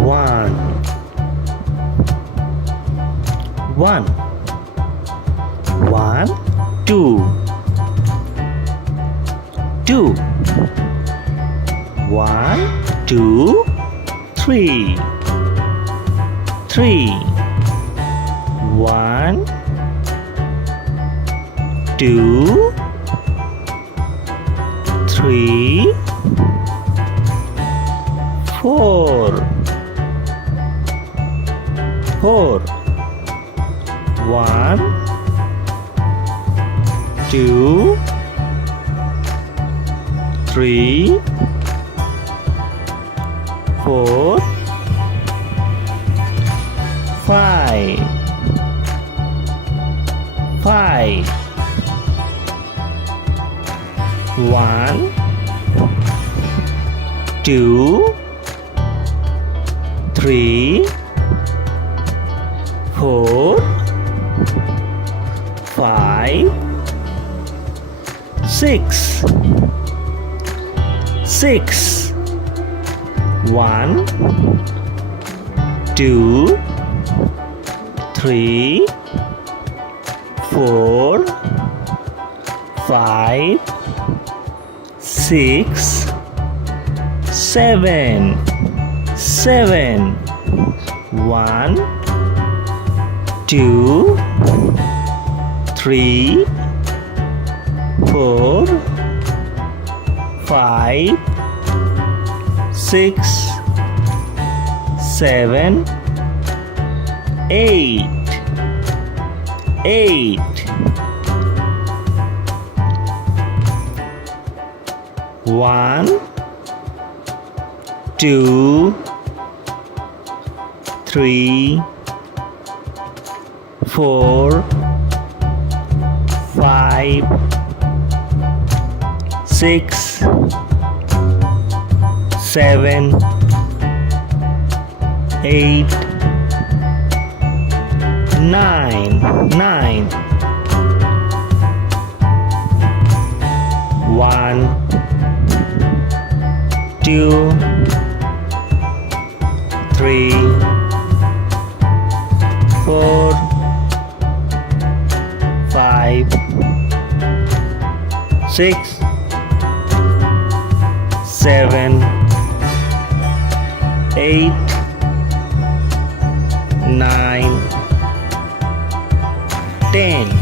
one, one, one, two, two, one, two, three, three, one, two, three, four, four, one, two, three, four, five, five, one, two, three, four, five, six, six, one, two, three, four, five, six, seven, seven, one, two, three, four, five, six, seven, eight, eight, one, two, three, four, five, six, seven, eight, nine, nine, one, two, three, four, five, six, seven, eight, nine, 10.